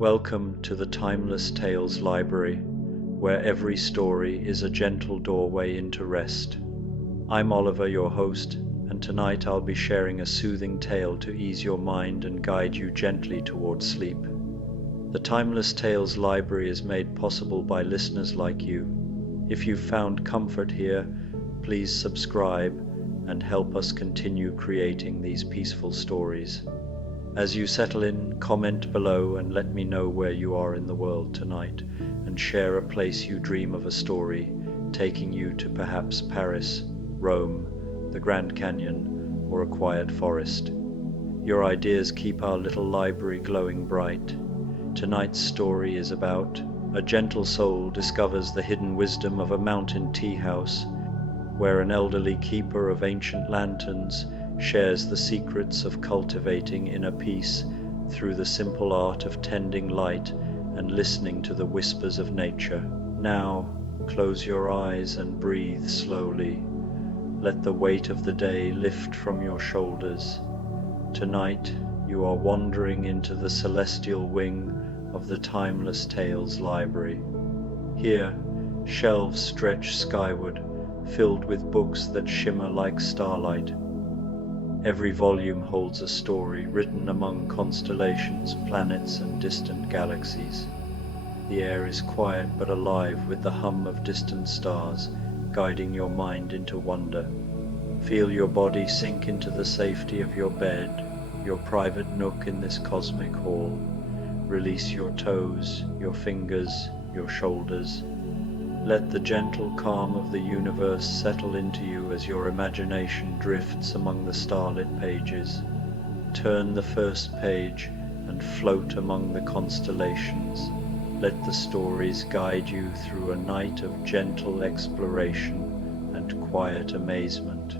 Welcome to the Timeless Tales Library, where every story is a gentle doorway into rest. I'm Oliver, your host, and tonight I'll be sharing a soothing tale to ease your mind and guide you gently towards sleep. The Timeless Tales Library is made possible by listeners like you. If you've found comfort here, please subscribe and help us continue creating these peaceful stories. As you settle in, comment below and let me know where you are in the world tonight, and share a place you dream of a story, taking you to perhaps Paris, Rome, the Grand Canyon, or a quiet forest. Your ideas keep our little library glowing bright. Tonight's story is about a gentle soul discovers the hidden wisdom of a mountain tea house, where an elderly keeper of ancient lanterns shares the secrets of cultivating inner peace through the simple art of tending light and listening to the whispers of nature. Now, close your eyes and breathe slowly. Let the weight of the day lift from your shoulders. Tonight, you are wandering into the celestial wing of the Timeless Tales Library. Here, shelves stretch skyward, filled with books that shimmer like starlight. Every volume holds a story written among constellations, planets, and distant galaxies. The air is quiet but alive with the hum of distant stars, guiding your mind into wonder. Feel your body sink into the safety of your bed, your private nook in this cosmic hall. Release your toes, your fingers, your shoulders. Let the gentle calm of the universe settle into you as your imagination drifts among the starlit pages. Turn the first page and float among the constellations. Let the stories guide you through a night of gentle exploration and quiet amazement.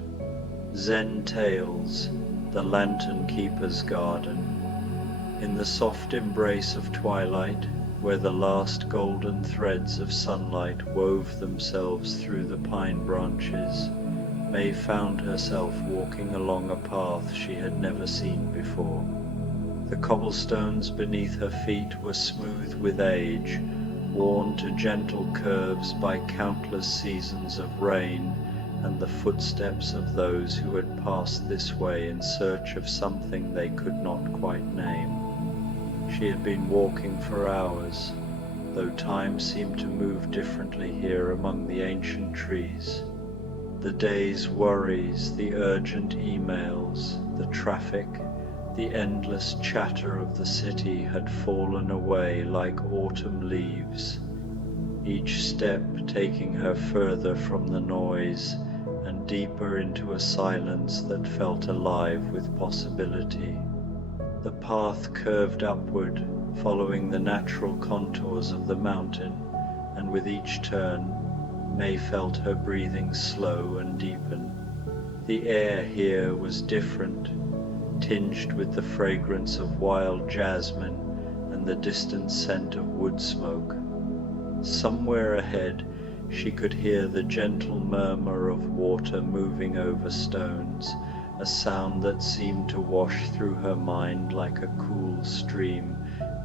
Zen Tales, the Lantern Keeper's Garden. In the soft embrace of twilight, where the last golden threads of sunlight wove themselves through the pine branches, May found herself walking along a path she had never seen before. The cobblestones beneath her feet were smooth with age, worn to gentle curves by countless seasons of rain and the footsteps of those who had passed this way in search of something they could not quite name. She had been walking for hours, though time seemed to move differently here among the ancient trees. The day's worries, the urgent emails, the traffic, the endless chatter of the city had fallen away like autumn leaves, each step taking her further from the noise and deeper into a silence that felt alive with possibility. The path curved upward, following the natural contours of the mountain, and with each turn, May felt her breathing slow and deepen. The air here was different, tinged with the fragrance of wild jasmine and the distant scent of wood smoke. Somewhere ahead, she could hear the gentle murmur of water moving over stones, a sound that seemed to wash through her mind like a cool stream,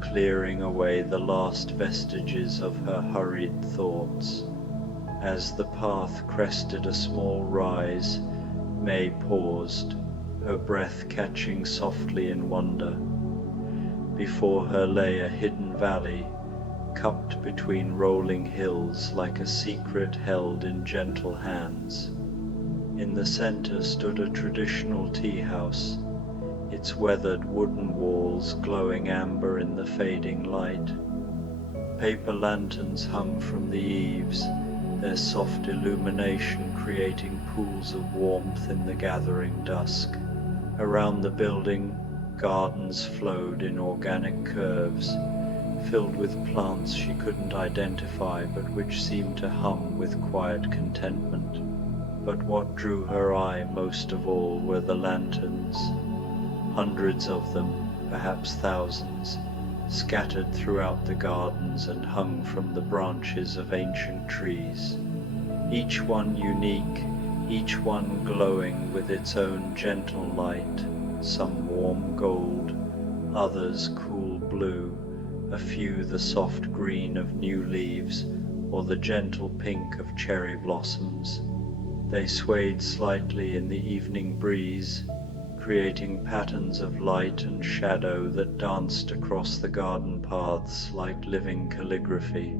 clearing away the last vestiges of her hurried thoughts. As the path crested a small rise, May paused, her breath catching softly in wonder. Before her lay a hidden valley, cupped between rolling hills like a secret held in gentle hands. In the center stood a traditional tea house, its weathered wooden walls glowing amber in the fading light. Paper lanterns hung from the eaves, their soft illumination creating pools of warmth in the gathering dusk. Around the building, gardens flowed in organic curves, filled with plants she couldn't identify but which seemed to hum with quiet contentment. But what drew her eye most of all were the lanterns, hundreds of them, perhaps thousands, scattered throughout the gardens and hung from the branches of ancient trees. Each one unique, each one glowing with its own gentle light, some warm gold, others cool blue, a few the soft green of new leaves or the gentle pink of cherry blossoms. They swayed slightly in the evening breeze, creating patterns of light and shadow that danced across the garden paths like living calligraphy.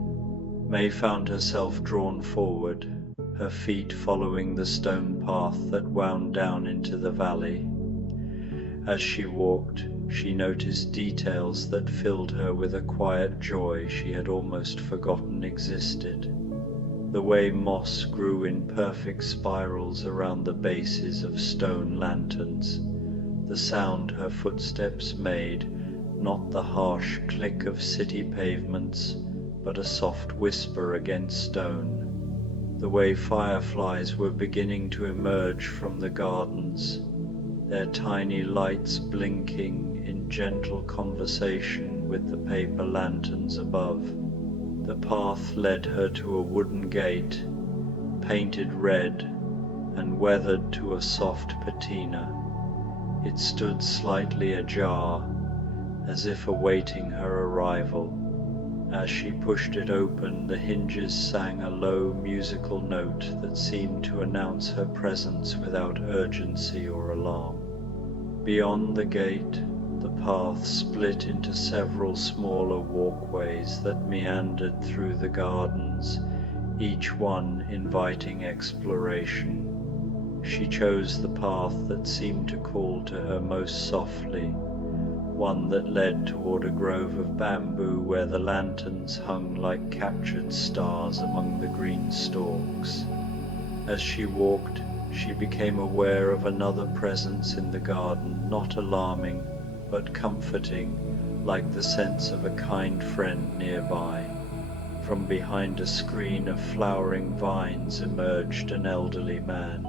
May found herself drawn forward, her feet following the stone path that wound down into the valley. As she walked, she noticed details that filled her with a quiet joy she had almost forgotten existed. The way moss grew in perfect spirals around the bases of stone lanterns, the sound her footsteps made, not the harsh click of city pavements, but a soft whisper against stone. The way fireflies were beginning to emerge from the gardens, their tiny lights blinking in gentle conversation with the paper lanterns above. The path led her to a wooden gate, painted red and weathered to a soft patina. It stood slightly ajar, as if awaiting her arrival. As she pushed it open, the hinges sang a low musical note that seemed to announce her presence without urgency or alarm. Beyond the gate, the path split into several smaller walkways that meandered through the gardens, each one inviting exploration. She chose the path that seemed to call to her most softly, one that led toward a grove of bamboo where the lanterns hung like captured stars among the green stalks. As she walked, she became aware of another presence in the garden, not alarming, but comforting, like the sense of a kind friend nearby. From behind a screen of flowering vines emerged an elderly man,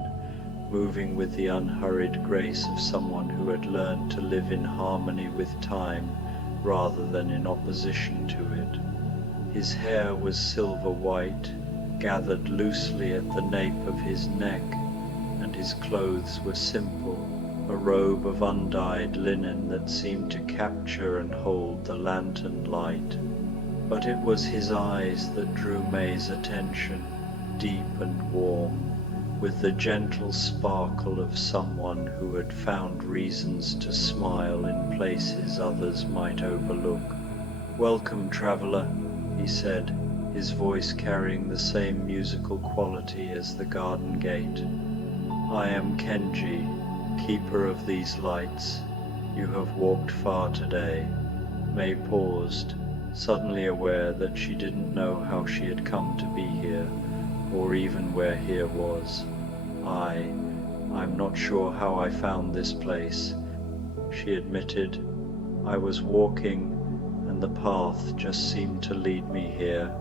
moving with the unhurried grace of someone who had learned to live in harmony with time rather than in opposition to it. His hair was silver white, gathered loosely at the nape of his neck, and his clothes were simple, a robe of undyed linen that seemed to capture and hold the lantern light. But it was his eyes that drew May's attention, deep and warm, with the gentle sparkle of someone who had found reasons to smile in places others might overlook. "Welcome, traveler," he said, his voice carrying the same musical quality as the garden gate. "I am Kenji, keeper of these lights. You have walked far today." May paused, suddenly aware that she didn't know how she had come to be here, or even where here was. I'm not sure how I found this place," she admitted. "I was walking, and the path just seemed to lead me here."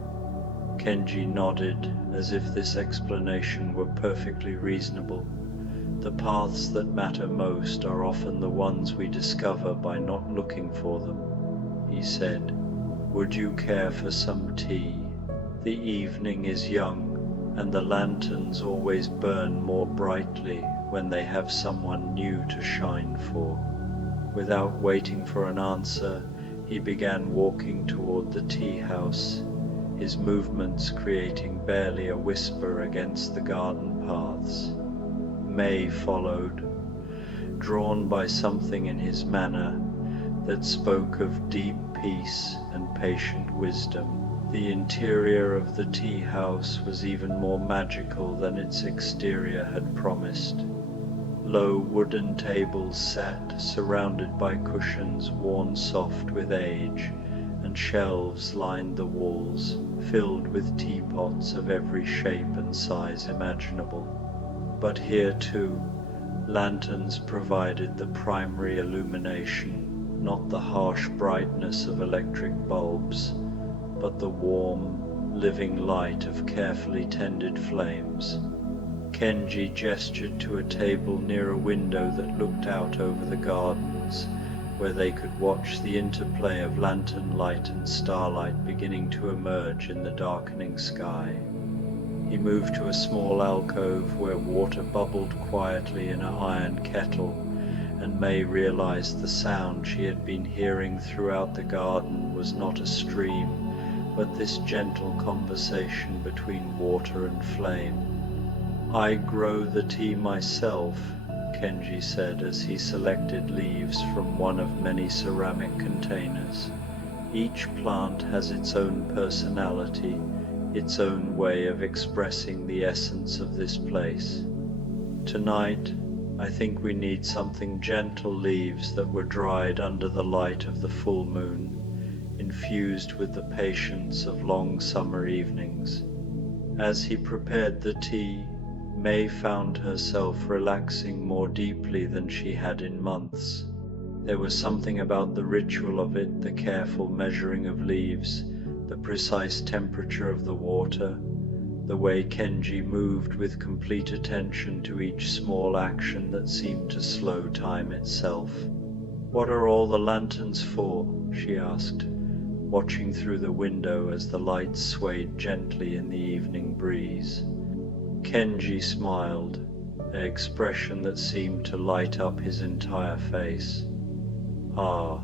Kenji nodded, as if this explanation were perfectly reasonable. "The paths that matter most are often the ones we discover by not looking for them," he said. "Would you care for some tea? The evening is young, and the lanterns always burn more brightly when they have someone new to shine for." Without waiting for an answer, he began walking toward the tea house, his movements creating barely a whisper against the garden paths. May followed, drawn by something in his manner that spoke of deep peace and patient wisdom. The interior of the tea house was even more magical than its exterior had promised. Low wooden tables sat, surrounded by cushions worn soft with age, and shelves lined the walls, filled with teapots of every shape and size imaginable. But here too, lanterns provided the primary illumination, not the harsh brightness of electric bulbs, but the warm, living light of carefully tended flames. Kenji gestured to a table near a window that looked out over the gardens, where they could watch the interplay of lantern light and starlight beginning to emerge in the darkening sky. He moved to a small alcove where water bubbled quietly in an iron kettle, and May realized the sound she had been hearing throughout the garden was not a stream, but this gentle conversation between water and flame. "I grow the tea myself," Kenji said as he selected leaves from one of many ceramic containers. "Each plant has its own personality, its own way of expressing the essence of this place. Tonight, I think we need something gentle, leaves that were dried under the light of the full moon, infused with the patience of long summer evenings." As he prepared the tea, May found herself relaxing more deeply than she had in months. There was something about the ritual of it, the careful measuring of leaves, the precise temperature of the water, the way Kenji moved with complete attention to each small action that seemed to slow time itself. "What are all the lanterns for?" she asked, watching through the window as the lights swayed gently in the evening breeze. Kenji smiled, an expression that seemed to light up his entire face. "Ah,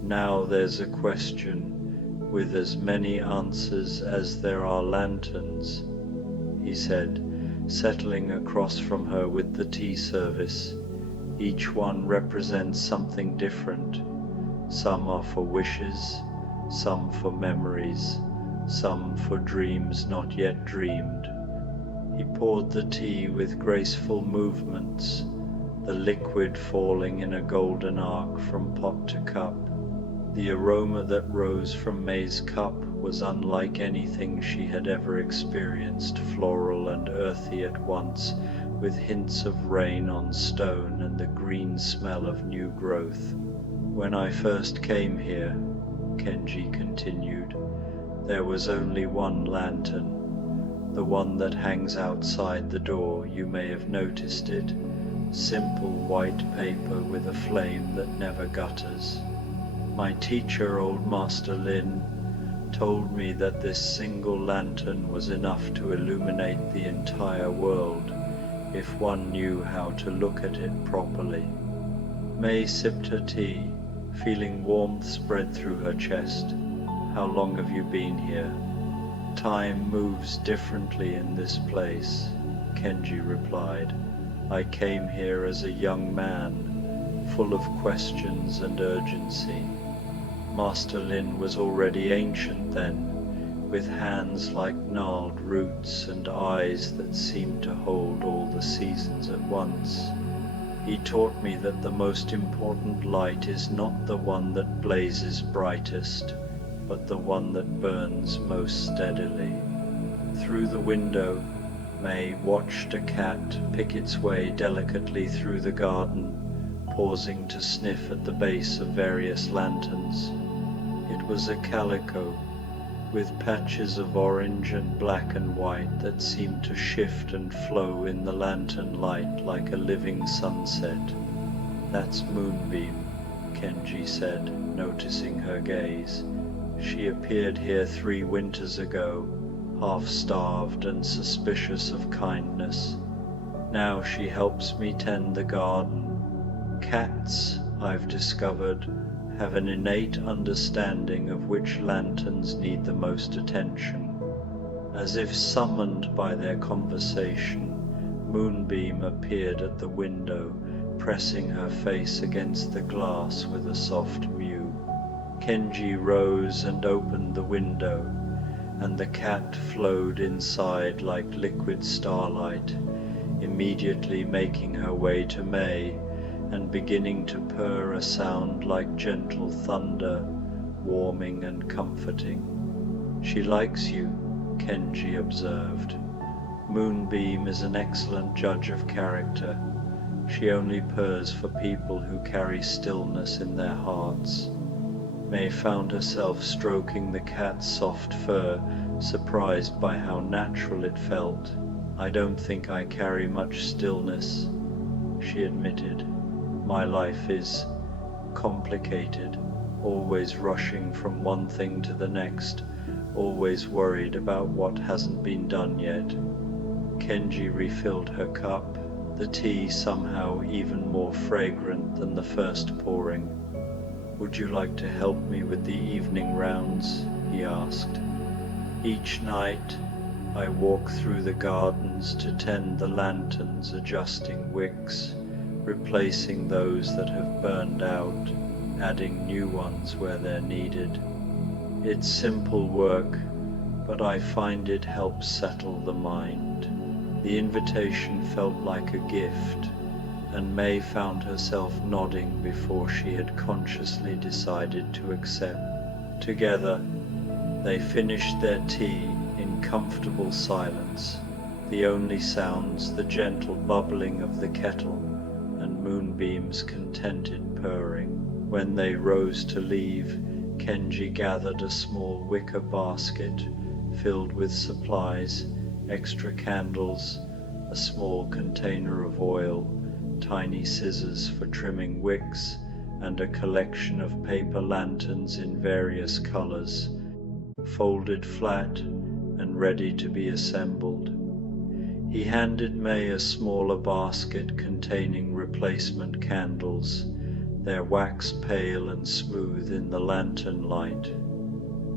now there's a question with as many answers as there are lanterns," he said, settling across from her with the tea service. "Each one represents something different. Some are for wishes, some for memories, some for dreams not yet dreamed." He poured the tea with graceful movements, the liquid falling in a golden arc from pot to cup. The aroma that rose from May's cup was unlike anything she had ever experienced, floral and earthy at once, with hints of rain on stone and the green smell of new growth. "When I first came here," Kenji continued, "there was only one lantern, the one that hangs outside the door. You may have noticed it. Simple white paper with a flame that never gutters. My teacher, old Master Lin, told me that this single lantern was enough to illuminate the entire world, if one knew how to look at it properly." May sipped her tea, feeling warmth spread through her chest. "How long have you been here?" "Time moves differently in this place," Kenji replied. "I came here as a young man, full of questions and urgency. Master Lin was already ancient then, with hands like gnarled roots and eyes that seemed to hold all the seasons at once. He taught me that the most important light is not the one that blazes brightest, but the one that burns most steadily." Through the window, May watched a cat pick its way delicately through the garden, pausing to sniff at the base of various lanterns. It was a calico, with patches of orange and black and white that seemed to shift and flow in the lantern light like a living sunset. "That's Moonbeam," Kenji said, noticing her gaze. "She appeared here 3 winters ago, half-starved and suspicious of kindness. Now she helps me tend the garden. Cats, I've discovered, have an innate understanding of which lanterns need the most attention." As if summoned by their conversation, Moonbeam appeared at the window, pressing her face against the glass with a soft mew. Kenji rose and opened the window, and the cat flowed inside like liquid starlight, immediately making her way to May and beginning to purr a sound like gentle thunder, warming and comforting. "She likes you," Kenji observed. "Moonbeam is an excellent judge of character. She only purrs for people who carry stillness in their hearts." May found herself stroking the cat's soft fur, surprised by how natural it felt. "I don't think I carry much stillness," she admitted. "My life is complicated, always rushing from one thing to the next, always worried about what hasn't been done yet." Kenji refilled her cup, the tea somehow even more fragrant than the first pouring. "Would you like to help me with the evening rounds?" he asked. "Each night I walk through the gardens to tend the lanterns, adjusting wicks, replacing those that have burned out, adding new ones where they're needed. It's simple work, but I find it helps settle the mind." The invitation felt like a gift, and May found herself nodding before she had consciously decided to accept. Together, they finished their tea in comfortable silence, the only sounds the gentle bubbling of the kettle and moonbeams' contented purring. When they rose to leave, Kenji gathered a small wicker basket filled with supplies, extra candles, a small container of oil, tiny scissors for trimming wicks, and a collection of paper lanterns in various colors, folded flat and ready to be assembled. He handed May a smaller basket containing replacement candles, their wax pale and smooth in the lantern light.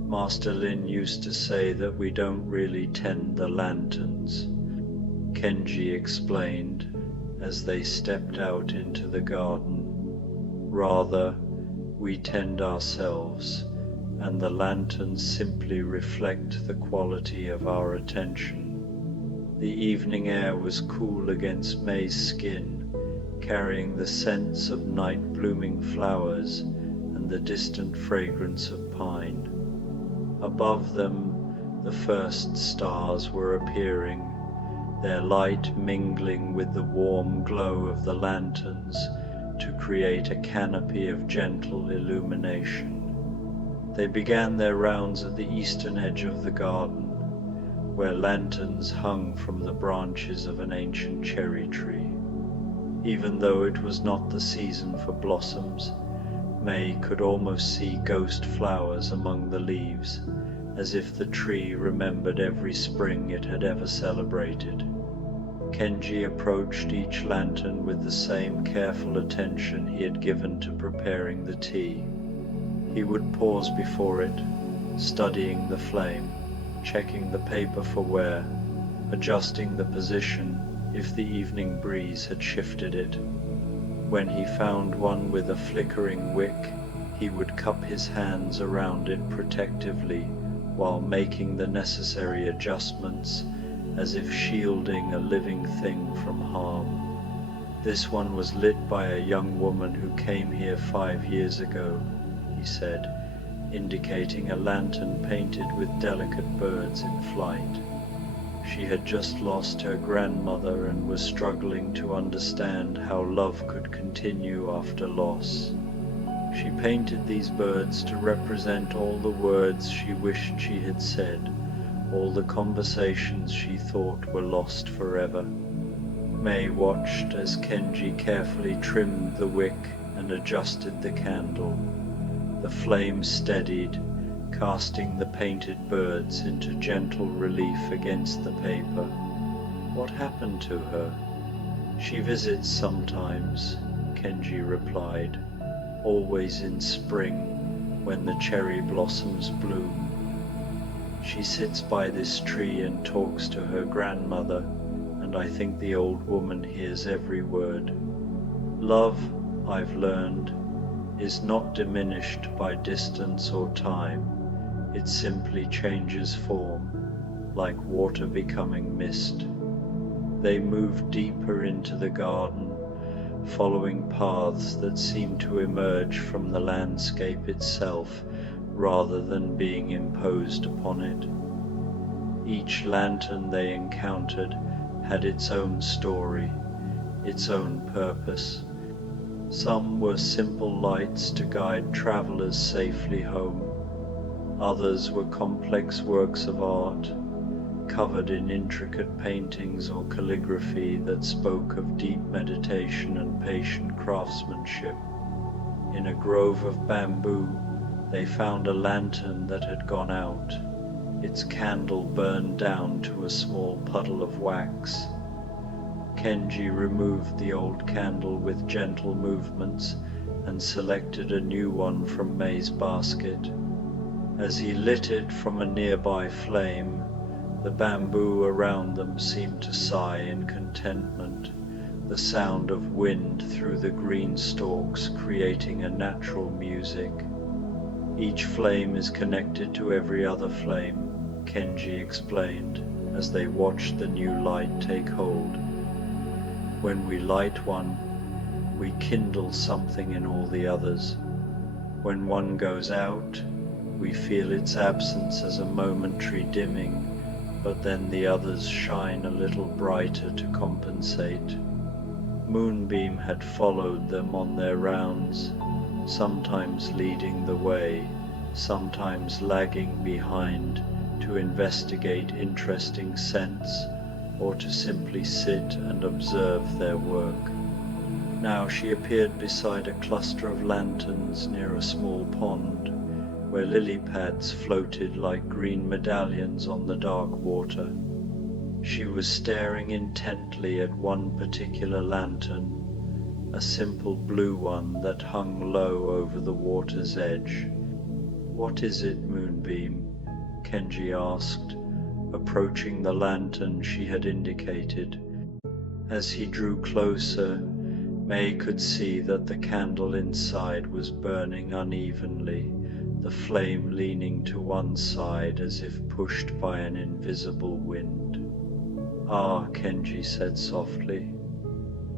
"Master Lin used to say that we don't really tend the lanterns," Kenji explained as they stepped out into the garden. "Rather, we tend ourselves, and the lanterns simply reflect the quality of our attention." The evening air was cool against May's skin, carrying the scents of night-blooming flowers and the distant fragrance of pine. Above them, the first stars were appearing, their light mingling with the warm glow of the lanterns to create a canopy of gentle illumination. They began their rounds at the eastern edge of the garden, where lanterns hung from the branches of an ancient cherry tree. Even though it was not the season for blossoms, May could almost see ghost flowers among the leaves, as if the tree remembered every spring it had ever celebrated. Kenji approached each lantern with the same careful attention he had given to preparing the tea. He would pause before it, studying the flame, checking the paper for wear, adjusting the position if the evening breeze had shifted it. When he found one with a flickering wick, he would cup his hands around it protectively while making the necessary adjustments, as if shielding a living thing from harm. "This one was lit by a young woman who came here 5 years ago," he said, indicating a lantern painted with delicate birds in flight. She had just lost her grandmother and was struggling to understand how love could continue after loss. She painted these birds to represent all the words she wished she had said, all the conversations she thought were lost forever. May watched as Kenji carefully trimmed the wick and adjusted the candle. The flame steadied, casting the painted birds into gentle relief against the paper. "What happened to her?" "She visits sometimes," Kenji replied, "always in spring, when the cherry blossoms bloom. She sits by this tree and talks to her grandmother, and I think the old woman hears every word. Love, I've learned, is not diminished by distance or time. It simply changes form, like water becoming mist." They moved deeper into the garden, following paths that seemed to emerge from the landscape itself rather than being imposed upon it. Each lantern they encountered had its own story, its own purpose. Some were simple lights to guide travelers safely home. Others were complex works of art, covered in intricate paintings or calligraphy that spoke of deep meditation and patient craftsmanship. In a grove of bamboo, they found a lantern that had gone out, its candle burned down to a small puddle of wax. Kenji removed the old candle with gentle movements and selected a new one from May's basket. As he lit it from a nearby flame, the bamboo around them seemed to sigh in contentment, the sound of wind through the green stalks creating a natural music. Each flame is connected to every other flame, Kenji explained, as they watched the new light take hold. When we light one, we kindle something in all the others. When one goes out, we feel its absence as a momentary dimming, but then the others shine a little brighter to compensate. Moonbeam had followed them on their rounds, sometimes leading the way, sometimes lagging behind to investigate interesting scents or to simply sit and observe their work. Now she appeared beside a cluster of lanterns near a small pond, where lily pads floated like green medallions on the dark water. She was staring intently at one particular lantern, a simple blue one that hung low over the water's edge. "What is it, Moonbeam?" Kenji asked, approaching the lantern she had indicated. As he drew closer, May could see that the candle inside was burning unevenly, the flame leaning to one side as if pushed by an invisible wind. "Ah," Kenji said softly,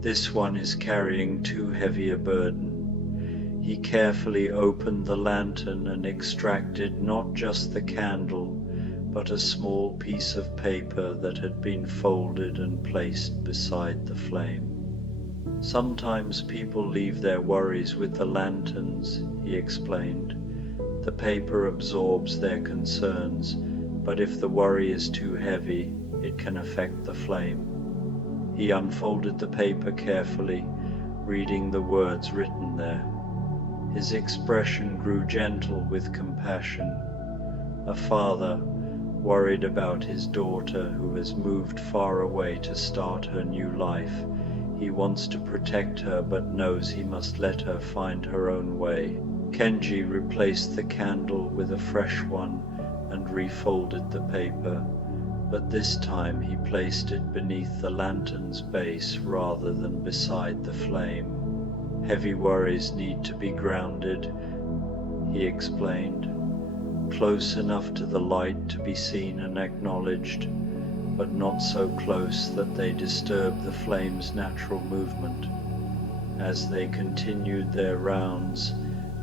"this one is carrying too heavy a burden." He carefully opened the lantern and extracted not just the candle, but a small piece of paper that had been folded and placed beside the flame. "Sometimes people leave their worries with the lanterns," he explained. "The paper absorbs their concerns, but if the worry is too heavy, it can affect the flame." He unfolded the paper carefully, reading the words written there. His expression grew gentle with compassion. A father, worried about his daughter who has moved far away to start her new life. He wants to protect her but knows he must let her find her own way. Kenji replaced the candle with a fresh one and refolded the paper, but this time he placed it beneath the lantern's base rather than beside the flame. "Heavy worries need to be grounded," he explained, "close enough to the light to be seen and acknowledged, but not so close that they disturb the flame's natural movement." As they continued their rounds,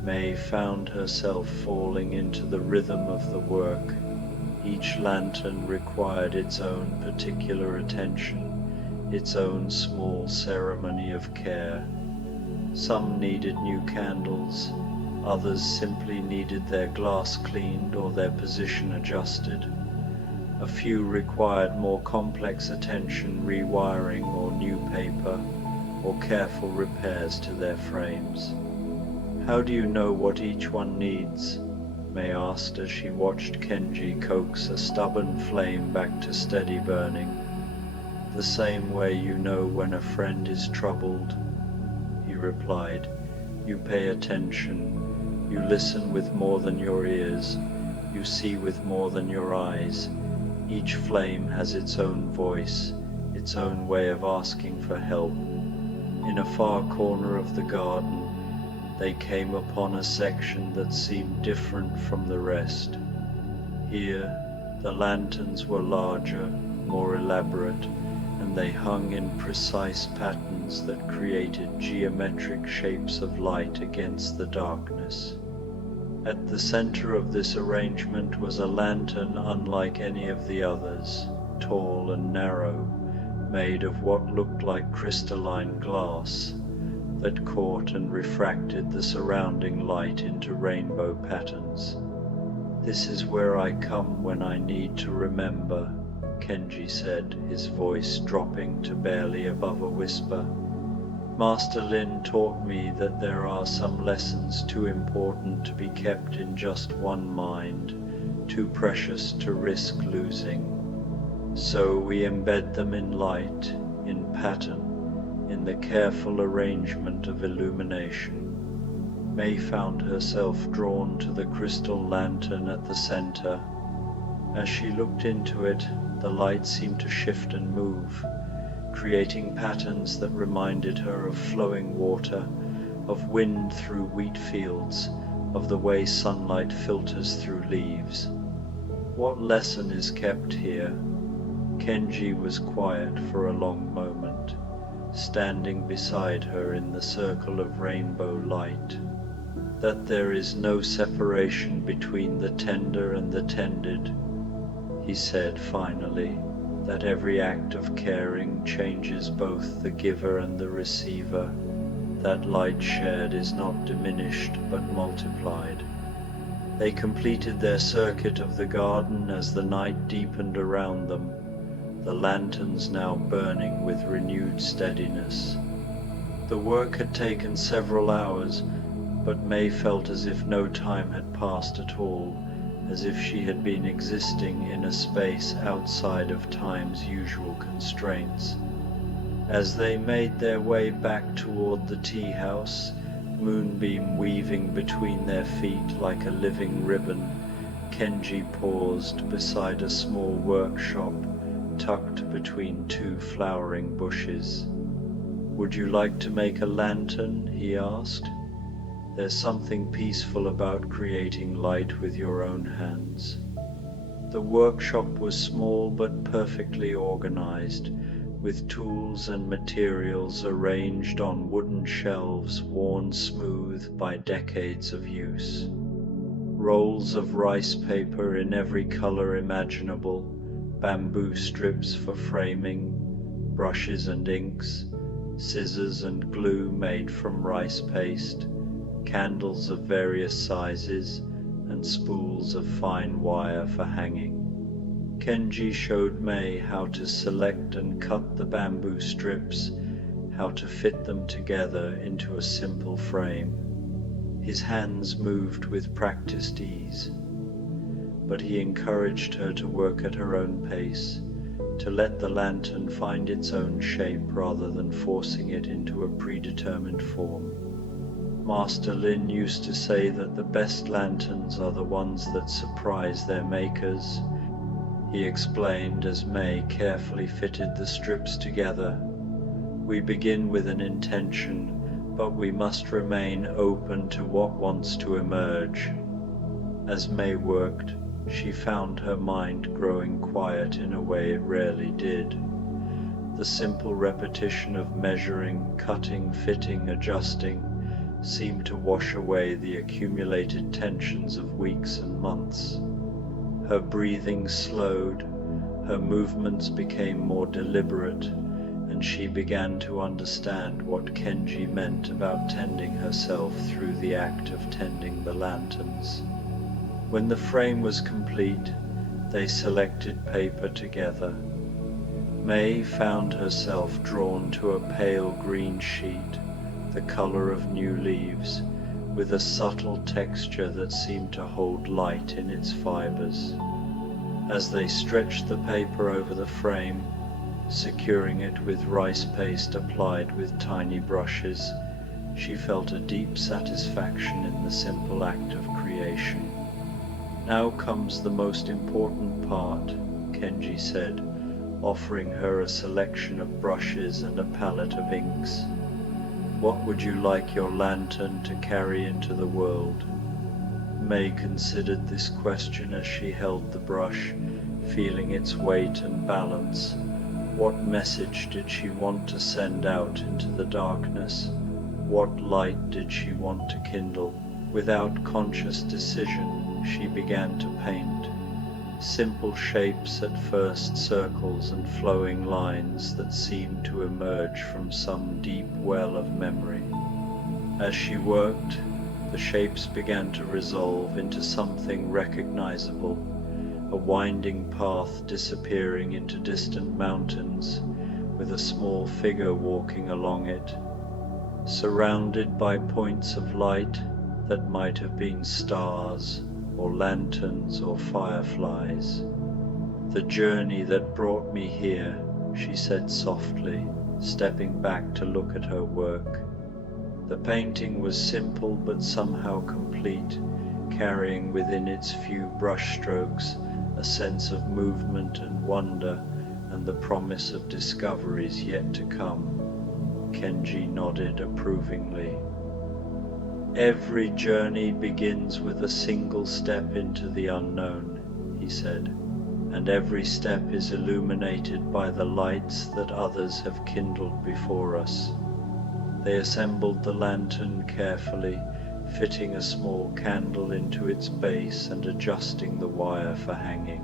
May found herself falling into the rhythm of the work. Each lantern required its own particular attention, its own small ceremony of care. Some needed new candles, others simply needed their glass cleaned or their position adjusted. A few required more complex attention, rewiring or new paper, or careful repairs to their frames. "How do you know what each one needs?" May asked as she watched Kenji coax a stubborn flame back to steady burning. "The same way you know when a friend is troubled," he replied. "You pay attention, you listen with more than your ears, you see with more than your eyes. Each flame has its own voice, its own way of asking for help." In a far corner of the garden, they came upon a section that seemed different from the rest. Here, the lanterns were larger, more elaborate, and they hung in precise patterns that created geometric shapes of light against the darkness. At the center of this arrangement was a lantern unlike any of the others, tall and narrow, made of what looked like crystalline glass that caught and refracted the surrounding light into rainbow patterns. "This is where I come when I need to remember," Kenji said, his voice dropping to barely above a whisper. "Master Lin taught me that there are some lessons too important to be kept in just one mind, too precious to risk losing. So we embed them in light, in pattern, in the careful arrangement of illumination. May found herself drawn to the crystal lantern at the center. As she looked into it, the light seemed to shift and move, creating patterns that reminded her of flowing water, of wind through wheat fields, of the way sunlight filters through leaves. What lesson is kept here? Kenji was quiet for a long moment, standing beside her in the circle of rainbow light. That there is no separation between the tender and the tended, he said finally, that every act of caring changes both the giver and the receiver, that light shared is not diminished but multiplied. They completed their circuit of the garden as the night deepened around them, the lanterns now burning with renewed steadiness. The work had taken several hours, but May felt as if no time had passed at all, as if she had been existing in a space outside of time's usual constraints. As they made their way back toward the tea house, moonbeam weaving between their feet like a living ribbon, Kenji paused beside a small workshop tucked between two flowering bushes. "Would you like to make a lantern?" he asked. "There's something peaceful about creating light with your own hands." The workshop was small but perfectly organized, with tools and materials arranged on wooden shelves worn smooth by decades of use. Rolls of rice paper in every color imaginable, bamboo strips for framing, brushes and inks, scissors and glue made from rice paste, candles of various sizes, and spools of fine wire for hanging. Kenji showed May how to select and cut the bamboo strips, how to fit them together into a simple frame. His hands moved with practiced ease, but he encouraged her to work at her own pace, to let the lantern find its own shape rather than forcing it into a predetermined form. Master Lin used to say that the best lanterns are the ones that surprise their makers, he explained as May carefully fitted the strips together. "We begin with an intention, but we must remain open to what wants to emerge." As May worked, she found her mind growing quiet in a way it rarely did. The simple repetition of measuring, cutting, fitting, adjusting seemed to wash away the accumulated tensions of weeks and months. Her breathing slowed, her movements became more deliberate, and she began to understand what Kenji meant about tending herself through the act of tending the lanterns. When the frame was complete, they selected paper together. May found herself drawn to a pale green sheet, the color of new leaves, with a subtle texture that seemed to hold light in its fibers. As they stretched the paper over the frame, securing it with rice paste applied with tiny brushes, she felt a deep satisfaction in the simple act of creation. "Now comes the most important part," Kenji said, offering her a selection of brushes and a palette of inks. "What would you like your lantern to carry into the world?" May considered this question as she held the brush, feeling its weight and balance. What message did she want to send out into the darkness? What light did she want to kindle? Without conscious decision, she began to paint. Simple shapes at first, circles and flowing lines that seemed to emerge from some deep well of memory. As she worked, the shapes began to resolve into something recognizable, a winding path disappearing into distant mountains, with a small figure walking along it, surrounded by points of light that might have been stars or lanterns or fireflies. "The journey that brought me here," she said softly, stepping back to look at her work. The painting was simple but somehow complete, carrying within its few brushstrokes a sense of movement and wonder and the promise of discoveries yet to come. Kenji nodded approvingly. Every journey begins with a single step into the unknown, he said, and every step is illuminated by the lights that others have kindled before us. They assembled the lantern carefully, fitting a small candle into its base and adjusting the wire for hanging.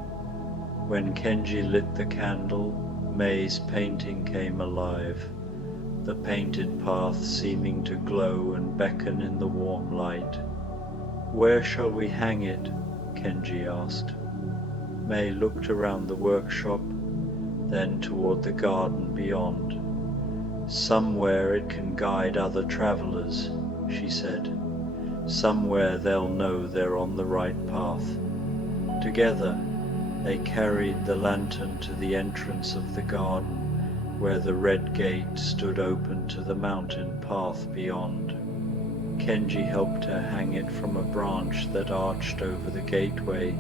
When Kenji lit the candle, May's painting came alive, the painted path seeming to glow and beckon in the warm light. "Where shall we hang it?" Kenji asked. May looked around the workshop, then toward the garden beyond. "Somewhere it can guide other travelers," she said. "Somewhere they'll know they're on the right path." Together, they carried the lantern to the entrance of the garden, where the red gate stood open to the mountain path beyond. Kenji helped her hang it from a branch that arched over the gateway,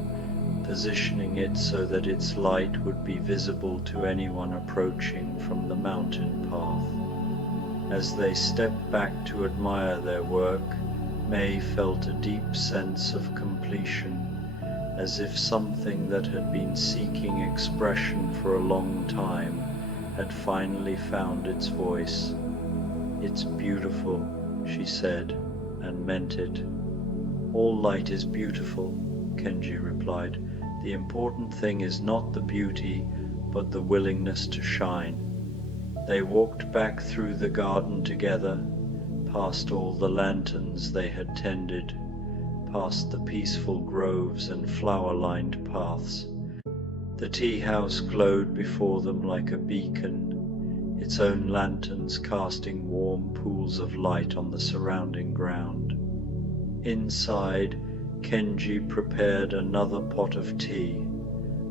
positioning it so that its light would be visible to anyone approaching from the mountain path. As they stepped back to admire their work, May felt a deep sense of completion, as if something that had been seeking expression for a long time had finally found its voice. "It's beautiful," she said, and meant it. "All light is beautiful," Kenji replied. "The important thing is not the beauty, but the willingness to shine." They walked back through the garden together, past all the lanterns they had tended, past the peaceful groves and flower-lined paths. The tea house glowed before them like a beacon, its own lanterns casting warm pools of light on the surrounding ground. Inside, Kenji prepared another pot of tea,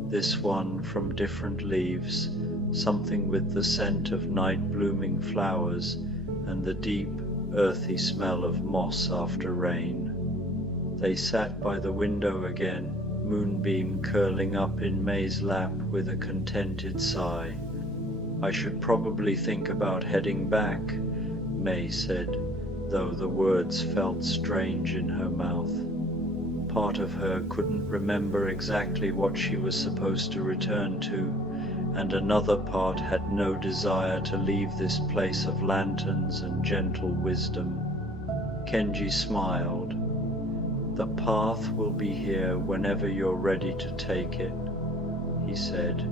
this one from different leaves, something with the scent of night-blooming flowers and the deep, earthy smell of moss after rain. They sat by the window again, Moonbeam curling up in May's lap with a contented sigh. "I should probably think about heading back," May said, though the words felt strange in her mouth. Part of her couldn't remember exactly what she was supposed to return to, and another part had no desire to leave this place of lanterns and gentle wisdom. Kenji smiled. "The path will be here whenever you're ready to take it," he said.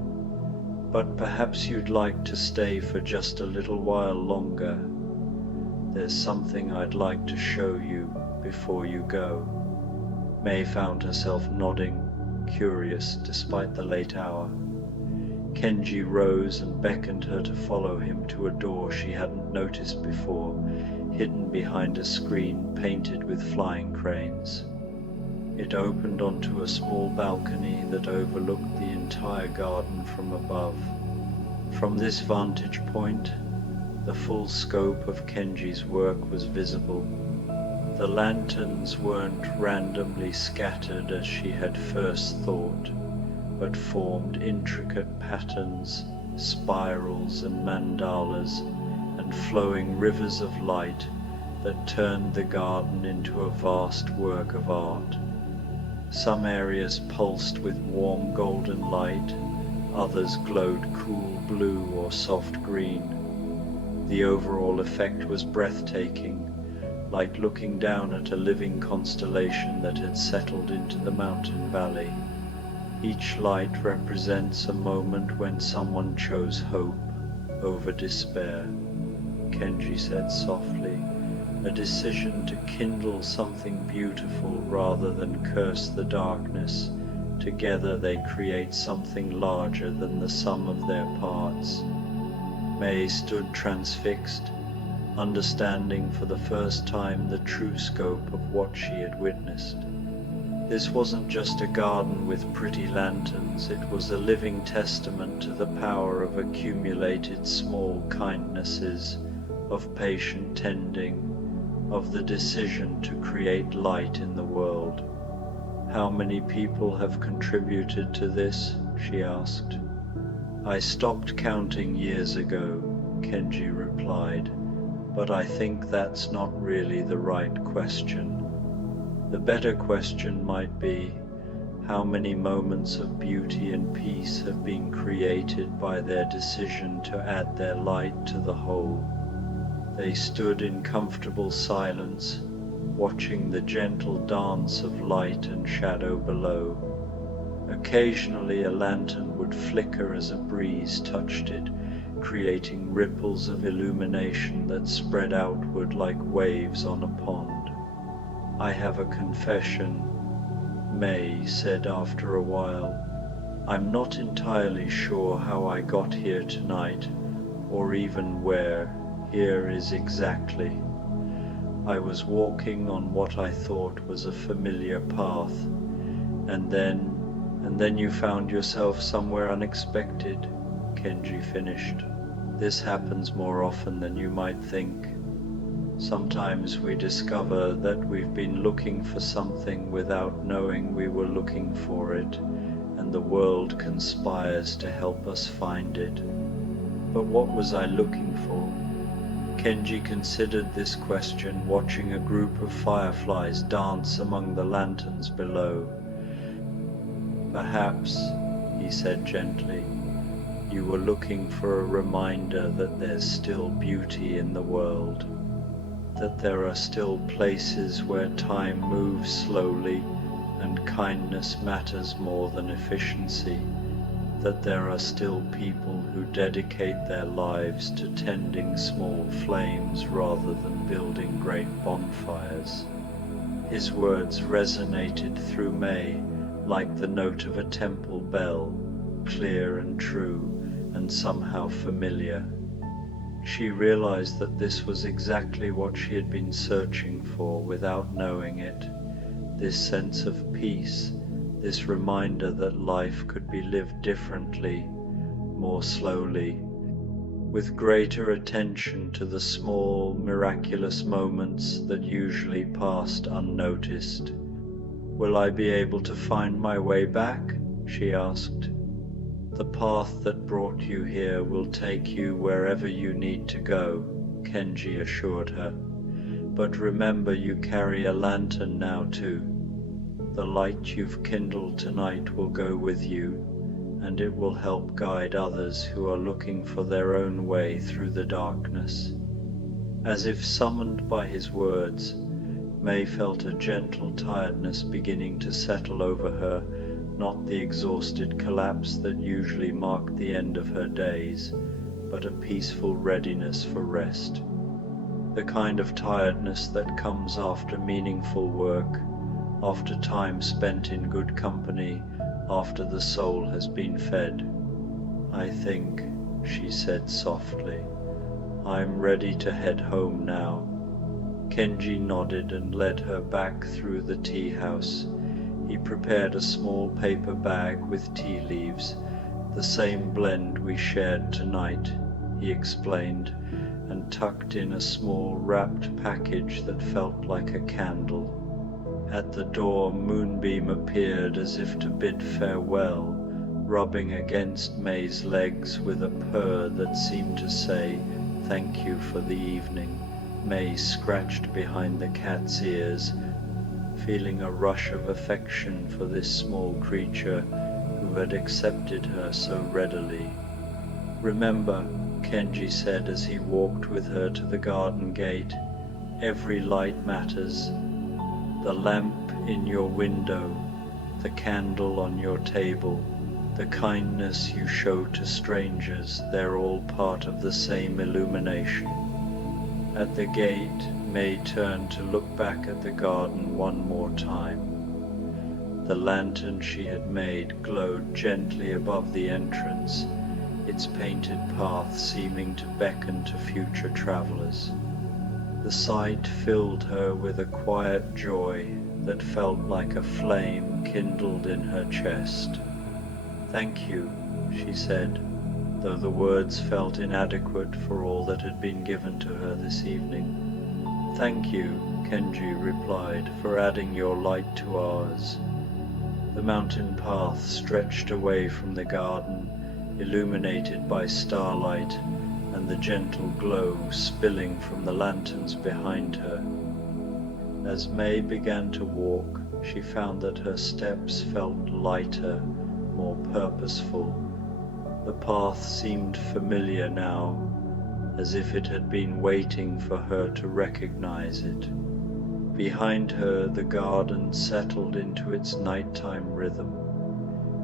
"But perhaps you'd like to stay for just a little while longer. There's something I'd like to show you before you go." May found herself nodding, curious despite the late hour. Kenji rose and beckoned her to follow him to a door she hadn't noticed before, hidden behind a screen painted with flying cranes. It opened onto a small balcony that overlooked the entire garden from above. From this vantage point, the full scope of Kenji's work was visible. The lanterns weren't randomly scattered as she had first thought, but formed intricate patterns, spirals and mandalas, and flowing rivers of light that turned the garden into a vast work of art. Some areas pulsed with warm golden light, others glowed cool blue or soft green. The overall effect was breathtaking, like looking down at a living constellation that had settled into the mountain valley. Each light represents a moment when someone chose hope over despair, Kenji said softly. A decision to kindle something beautiful rather than curse the darkness. Together they create something larger than the sum of their parts. May stood transfixed, understanding for the first time the true scope of what she had witnessed. This wasn't just a garden with pretty lanterns, it was a living testament to the power of accumulated small kindnesses, of patient tending, of the decision to create light in the world. How many people have contributed to this? She asked. I stopped counting years ago, Kenji replied, but I think that's not really the right question. The better question might be, how many moments of beauty and peace have been created by their decision to add their light to the whole? They stood in comfortable silence, watching the gentle dance of light and shadow below. Occasionally a lantern would flicker as a breeze touched it, creating ripples of illumination that spread outward like waves on a pond. I have a confession, May said after a while. I'm not entirely sure how I got here tonight, or even where here is exactly. I was walking on what I thought was a familiar path, and then you found yourself somewhere unexpected, Kenji finished. This happens more often than you might think. Sometimes we discover that we've been looking for something without knowing we were looking for it, and the world conspires to help us find it. But what was I looking for? Kenji considered this question, watching a group of fireflies dance among the lanterns below. Perhaps, he said gently, you were looking for a reminder that there's still beauty in the world, that there are still places where time moves slowly and kindness matters more than efficiency, that there are still people who dedicate their lives to tending small flames rather than building great bonfires. His words resonated through May like the note of a temple bell, clear and true and somehow familiar. She realized that this was exactly what she had been searching for without knowing it, this sense of peace, this reminder that life could be lived differently, more slowly, with greater attention to the small, miraculous moments that usually passed unnoticed. Will I be able to find my way back? She asked. The path that brought you here will take you wherever you need to go, Kenji assured her. But remember, you carry a lantern now too. The light you've kindled tonight will go with you, and it will help guide others who are looking for their own way through the darkness. As if summoned by his words, May felt a gentle tiredness beginning to settle over her, not the exhausted collapse that usually marked the end of her days, but a peaceful readiness for rest. The kind of tiredness that comes after meaningful work, after time spent in good company, after the soul has been fed. I think, she said softly, I'm ready to head home now. Kenji nodded and led her back through the tea house. He prepared a small paper bag with tea leaves, the same blend we shared tonight, he explained, and tucked in a small wrapped package that felt like a candle. At the door, Moonbeam appeared as if to bid farewell, rubbing against May's legs with a purr that seemed to say, "Thank you for the evening." May scratched behind the cat's ears, feeling a rush of affection for this small creature who had accepted her so readily. Remember, Kenji said as he walked with her to the garden gate, every light matters. The lamp in your window, the candle on your table, the kindness you show to strangers, they're all part of the same illumination. At the gate, May turned to look back at the garden one more time. The lantern she had made glowed gently above the entrance, its painted path seeming to beckon to future travelers. The sight filled her with a quiet joy, that felt like a flame kindled in her chest. "Thank you," she said, though the words felt inadequate for all that had been given to her this evening. "Thank you," Kenji replied, "for adding your light to ours." The mountain path stretched away from the garden, illuminated by starlight and the gentle glow spilling from the lanterns behind her. As May began to walk, she found that her steps felt lighter, more purposeful. The path seemed familiar now, as if it had been waiting for her to recognize it. Behind her, the garden settled into its nighttime rhythm.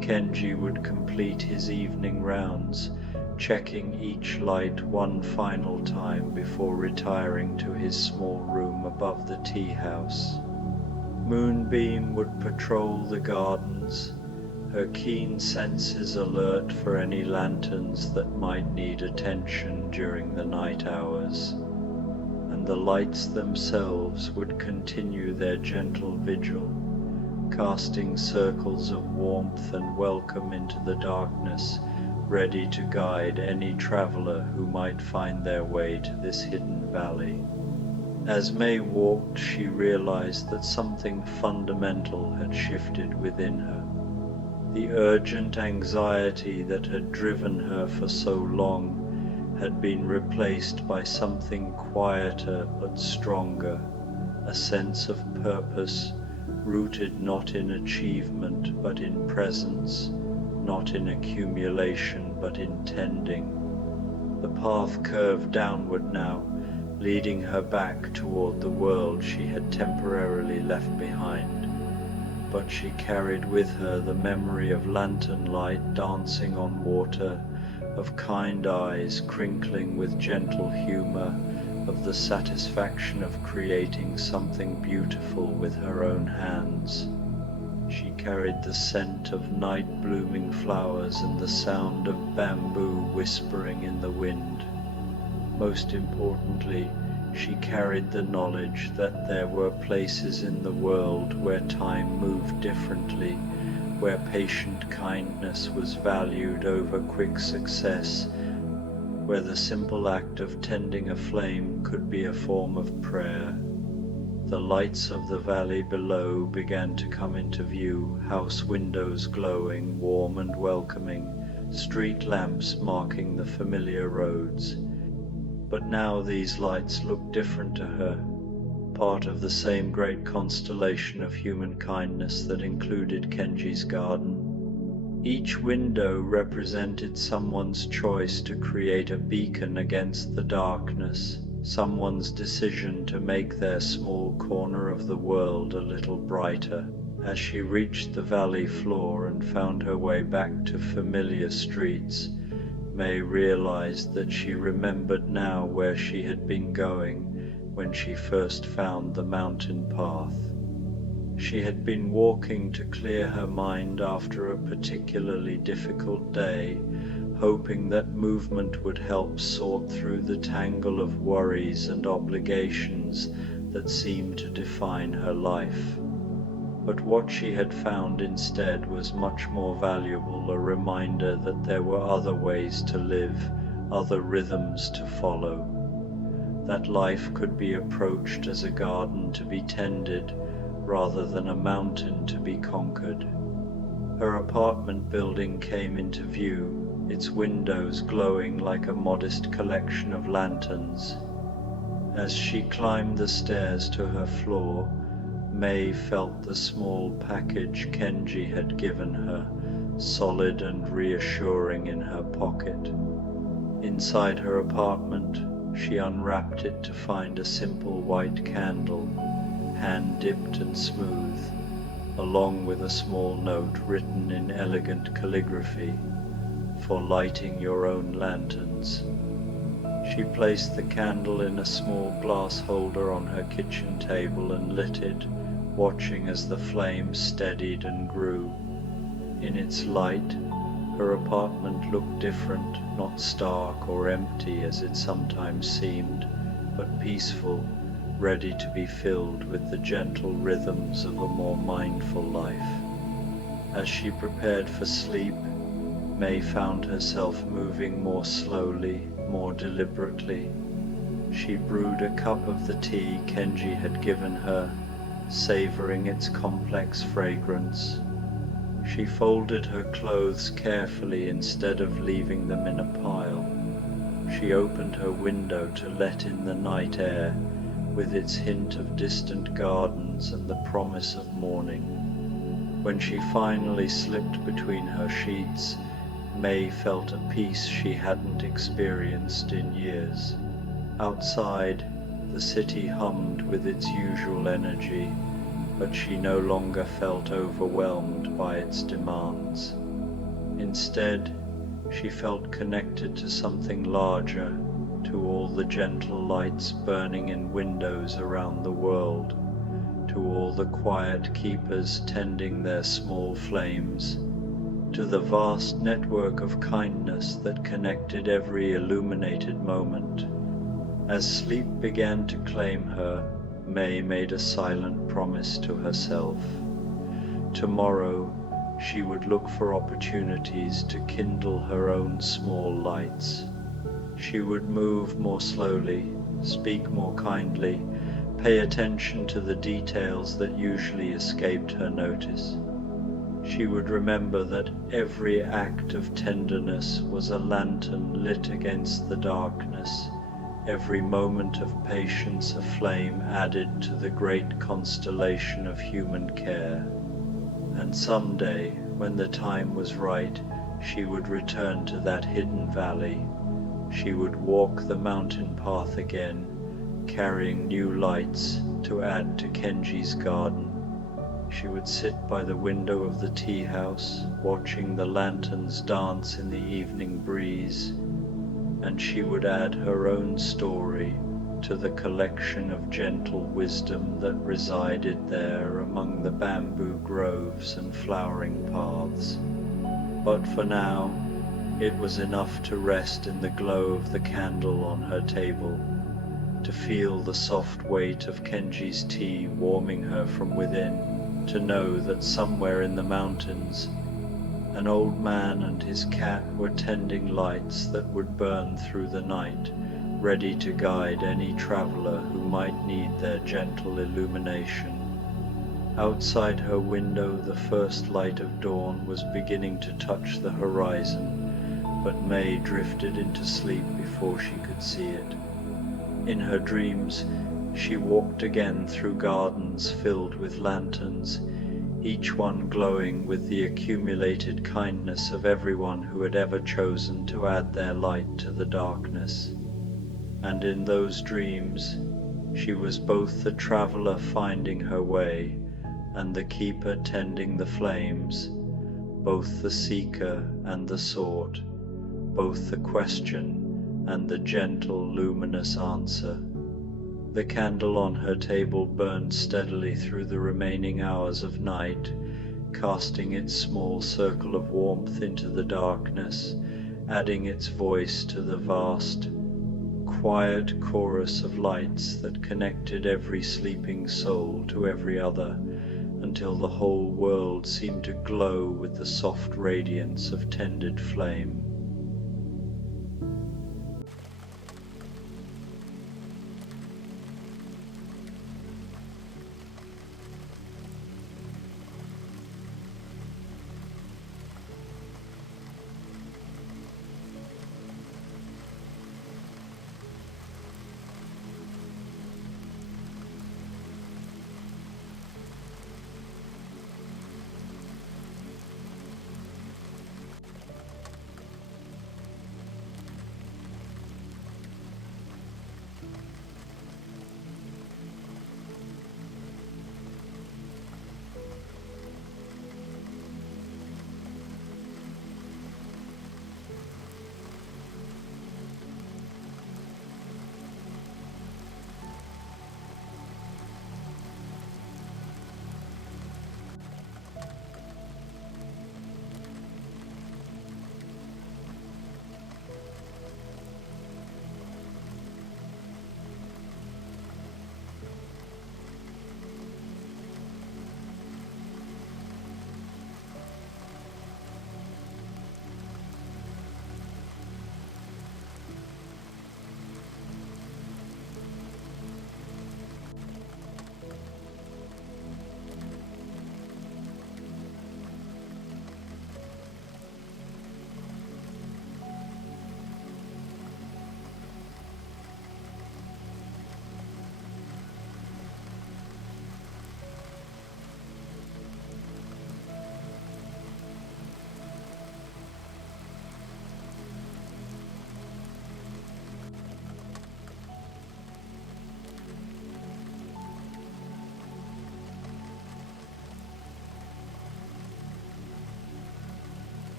Kenji would complete his evening rounds, checking each light one final time before retiring to his small room above the tea house. Moonbeam would patrol the gardens, her keen senses alert for any lanterns that might need attention during the night hours, and the lights themselves would continue their gentle vigil, casting circles of warmth and welcome into the darkness, ready to guide any traveler who might find their way to this hidden valley. As May walked, she realized that something fundamental had shifted within her. The urgent anxiety that had driven her for so long had been replaced by something quieter but stronger, a sense of purpose rooted not in achievement but in presence, not in accumulation but in tending. The path curved downward now, leading her back toward the world she had temporarily left behind. But she carried with her the memory of lantern light dancing on water, of kind eyes crinkling with gentle humor, of the satisfaction of creating something beautiful with her own hands. She carried the scent of night-blooming flowers and the sound of bamboo whispering in the wind. Most importantly, she carried the knowledge that there were places in the world where time moved differently, where patient kindness was valued over quick success, where the simple act of tending a flame could be a form of prayer. The lights of the valley below began to come into view, house windows glowing, warm and welcoming, street lamps marking the familiar roads. But now these lights looked different to her, part of the same great constellation of human kindness that included Kenji's garden. Each window represented someone's choice to create a beacon against the darkness, someone's decision to make their small corner of the world a little brighter. As she reached the valley floor and found her way back to familiar streets, May realized that she remembered now where she had been going when she first found the mountain path. She had been walking to clear her mind after a particularly difficult day, hoping that movement would help sort through the tangle of worries and obligations that seemed to define her life. But what she had found instead was much more valuable, a reminder that there were other ways to live, other rhythms to follow, that life could be approached as a garden to be tended rather than a mountain to be conquered. Her apartment building came into view, its windows glowing like a modest collection of lanterns. As she climbed the stairs to her floor, May felt the small package Kenji had given her, solid and reassuring in her pocket. Inside her apartment, she unwrapped it to find a simple white candle, hand-dipped and smooth, along with a small note written in elegant calligraphy, "For lighting your own lanterns." She placed the candle in a small glass holder on her kitchen table and lit it, watching as the flame steadied and grew. In its light, her apartment looked different, not stark or empty as it sometimes seemed, but peaceful, ready to be filled with the gentle rhythms of a more mindful life. As she prepared for sleep, May found herself moving more slowly, more deliberately. She brewed a cup of the tea Kenji had given her, savoring its complex fragrance. She folded her clothes carefully instead of leaving them in a pile. She opened her window to let in the night air, with its hint of distant gardens and the promise of morning. When she finally slipped between her sheets, May felt a peace she hadn't experienced in years. Outside, the city hummed with its usual energy, but she no longer felt overwhelmed by its demands. Instead, she felt connected to something larger, to all the gentle lights burning in windows around the world, to all the quiet keepers tending their small flames, to the vast network of kindness that connected every illuminated moment. As sleep began to claim her, May made a silent promise to herself. Tomorrow, she would look for opportunities to kindle her own small lights. She would move more slowly, speak more kindly, pay attention to the details that usually escaped her notice. She would remember that every act of tenderness was a lantern lit against the darkness, every moment of patience a flame added to the great constellation of human care. And someday, when the time was right, she would return to that hidden valley. She would walk the mountain path again, carrying new lights to add to Kenji's garden. She would sit by the window of the tea house, watching the lanterns dance in the evening breeze, and she would add her own story to the collection of gentle wisdom that resided there among the bamboo groves and flowering paths. But for now, it was enough to rest in the glow of the candle on her table, to feel the soft weight of Kenji's tea warming her from within, to know that somewhere in the mountains, an old man and his cat were tending lights that would burn through the night, ready to guide any traveler who might need their gentle illumination. Outside her window, the first light of dawn was beginning to touch the horizon, but May drifted into sleep before she could see it. In her dreams, she walked again through gardens filled with lanterns, each one glowing with the accumulated kindness of everyone who had ever chosen to add their light to the darkness. And in those dreams, she was both the traveler finding her way and the keeper tending the flames, both the seeker and the sought, both the question and the gentle, luminous answer. The candle on her table burned steadily through the remaining hours of night, casting its small circle of warmth into the darkness, adding its voice to the vast, quiet chorus of lights that connected every sleeping soul to every other, until the whole world seemed to glow with the soft radiance of tended flame.